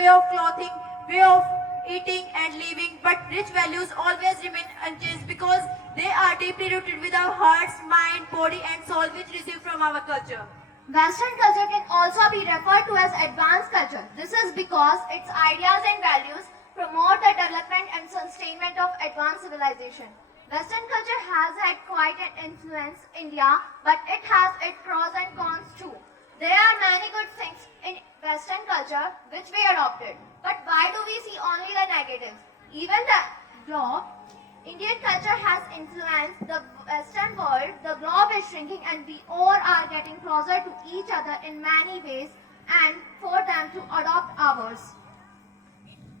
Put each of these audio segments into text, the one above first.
way of clothing, way of eating and living, but rich values always remain unchanged because they are deeply rooted with our hearts, mind, body and soul which receive from our culture. Western culture can also be referred to as advanced culture. This is because its ideas and values promote the development and sustainment of advanced civilization. Western culture has had quite an influence in India, but it has its pros and cons too. There are many good things in Western culture which we adopted. But why do we see only the negatives? Even though Indian culture has influenced the Western world, the globe is shrinking and we all are getting closer to each other in many ways and for them to adopt ours.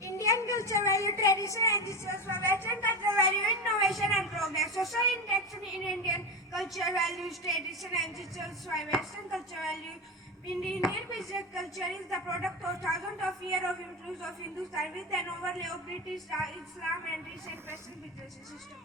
Indian culture value tradition and rituals, while Western culture value innovation and progress. Social interaction in Indian culture values tradition and rituals, while Western culture value Indian business culture is the product of thousands of years of influence of Hindustan with an overlay of British Islam and recent Western business system.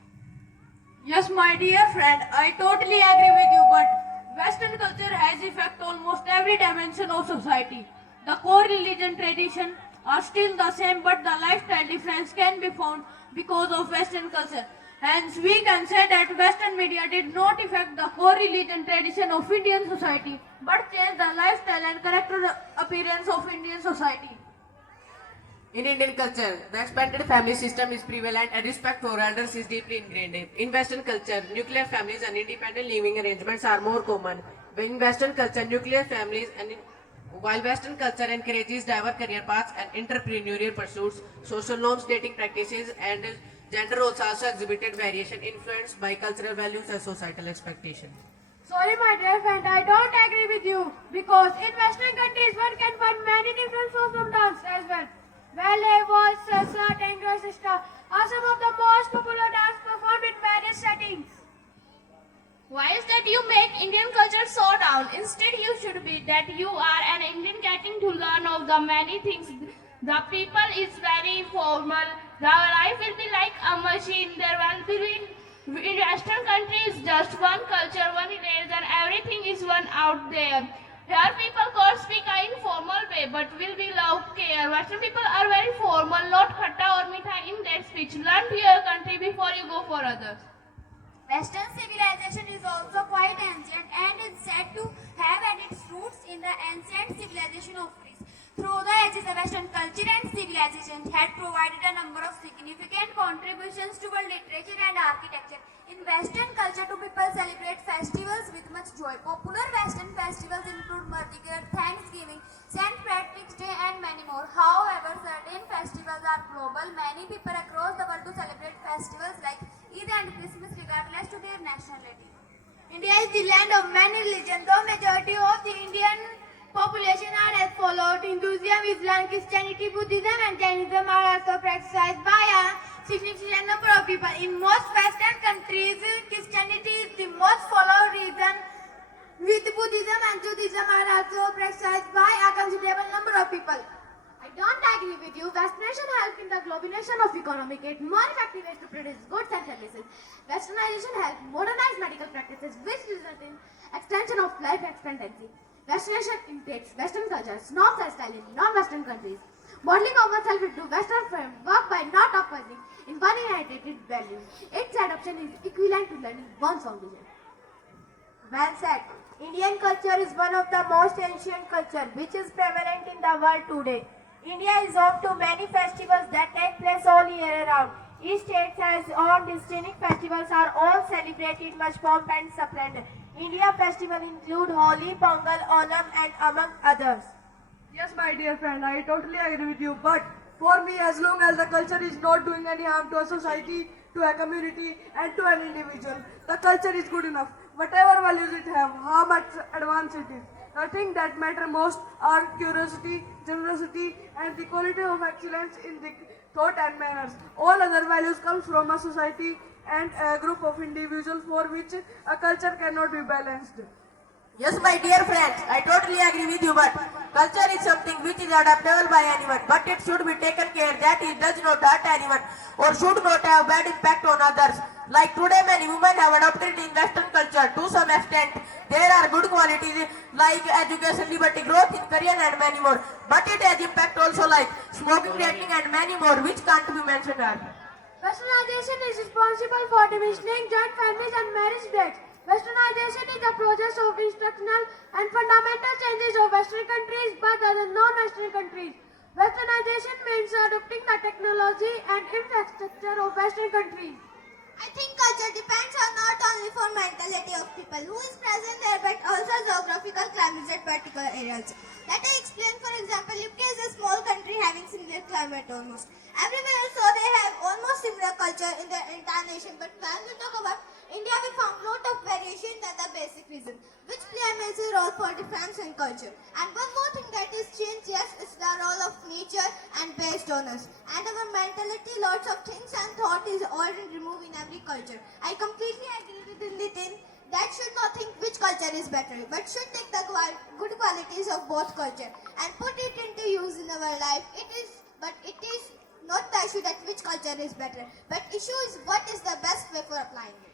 Yes, my dear friend, I totally agree with you, but Western culture has affected almost every dimension of society. The core religion tradition are still the same, but the lifestyle difference can be found because of Western culture. Hence, we can say that Western media did not affect the core religion tradition of Indian society, but changed the lifestyle and character appearance of Indian society. In Indian culture, the expanded family system is prevalent and respect for elders is deeply ingrained. In Western culture, nuclear families and independent living arrangements are more common. In Western culture, nuclear families and while Western culture encourages diverse career paths and entrepreneurial pursuits, social norms, dating practices, and gender roles also exhibited variation influenced by cultural values and societal expectations. Sorry, my dear friend, I don't agree with you because in Western countries one can find many different forms of dance as well. Ballet, waltz, salsa, tango, sister are some of the most popular dance performed in various settings. Why is that you make Indian culture so down? Instead, you should be that you are an Indian getting to learn of the many things. The people is very formal. The life will be like a machine. There will be in Western countries just one culture, one religion, everything is one out there. Here people could speak in informal way, but will be love care. Western people are very formal, not khatta or mitha in their speech. Learn to your country before you go for others. Western civilization is also quite ancient and is said to have had its roots in the ancient civilization of Greece. Through the ages, the Western culture and civilization had provided a number of significant contributions to world literature and architecture. In Western culture, two people celebrate festivals with much joy. Popular Western festivals include Mardi Gras, Thanksgiving, St. Patrick's Day, and many more. However, certain festivals are global. Many people across the world do celebrate festivals like Eid and Christmas regardless to their nationality. India is the land of many religions, though majority of the Indian population are as follows. Hinduism, Islam, Christianity, Buddhism and Jainism are also practiced by a significant number of people. In most Western countries, Christianity is the most followed religion, with Buddhism and Judaism are also practiced by a considerable number of people. I don't agree with you. Westernization helped in the globalization of economy, create more effective ways to produce goods and services. Westernization helped modernize medical practices, which result in extension of life expectancy. Westernization imitates Western cultures, norms and style in non-Western countries. Modeling of oneself into Western frame work by not opposing in one inherited value. Its adoption is equivalent to learning one's foundation. Well said. Indian culture is one of the most ancient culture which is prevalent in the world today. India is home to many festivals that take place all year round. Each state has own distinct festivals are all celebrated much pomp and splendor. India festival include Holi, Pongal, Onam and among others. Yes, my dear friend, I totally agree with you. But for me, as long as the culture is not doing any harm to a society, to a community, and to an individual, the culture is good enough. Whatever values it have, how much advanced it is. The thing that matter most are curiosity, generosity, and the quality of excellence in the thought and manners. All other values come from a society and a group of individuals for which a culture cannot be balanced. Yes, my dear friends, I totally agree with you, but culture is something which is adaptable by anyone, but it should be taken care that it does not hurt anyone or should not have bad impact on others. Like today, many women have adopted in Western culture to some extent. There are good qualities like education, liberty, growth in career and many more, but it has impact also like smoking, drinking and many more which can't be mentioned here. Westernization is responsible for diminishing joint families and marriage rates. Westernization is the process of instructional and fundamental changes of Western countries by other non-Western countries. Westernization means adopting the technology and infrastructure of Western countries. I think culture depends on not only for mentality of people who is present there but also geographical climates at particular areas. Let me explain. For example, UK is a small country having similar climate almost everywhere, so they have almost similar culture in their entire nation. But when we talk about India, we found lot of variation than the basic reason, which play a major role for difference in culture. And one more thing that is changed, yes, is the role of nature and based on us. And our mentality, lots of things and thought is already removed in every culture. I completely agree with Nitin that should not think which culture is better, but should take the good qualities of both culture and put it into use in our life. It is not the issue that which culture is better, but issue is what is the best way for applying it.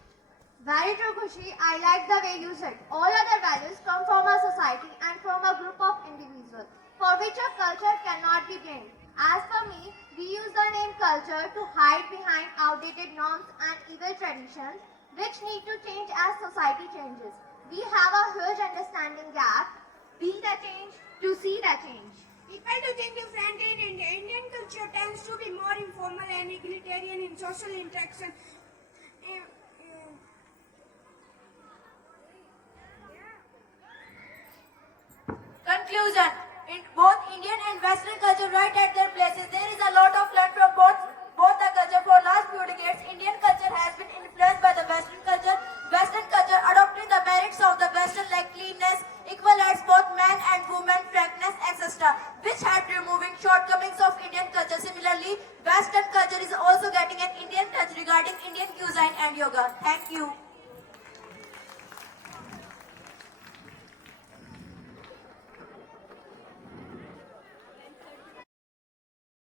Very true, Khushi. I like the way you said. All other values come from a society and from a group of individuals, for which a culture cannot be blamed. As for me, we use the name culture to hide behind outdated norms and evil traditions, which need to change as society changes. We have a huge understanding gap. Be the change to see the change. People do think differently in India. Indian culture tends to be more informal and egalitarian in social interaction. Conclusion. In both Indian and Western culture right at their places, there is a lot of learn from both the culture. For last few decades, Indian culture has been influenced by the Western culture. Western culture adopting the merits of the Western like cleanness, equal rights both men and women, frankness, etc., which had removing shortcomings of Indian culture. Similarly, Western culture is also getting an Indian touch regarding Indian cuisine and yoga. Thank you.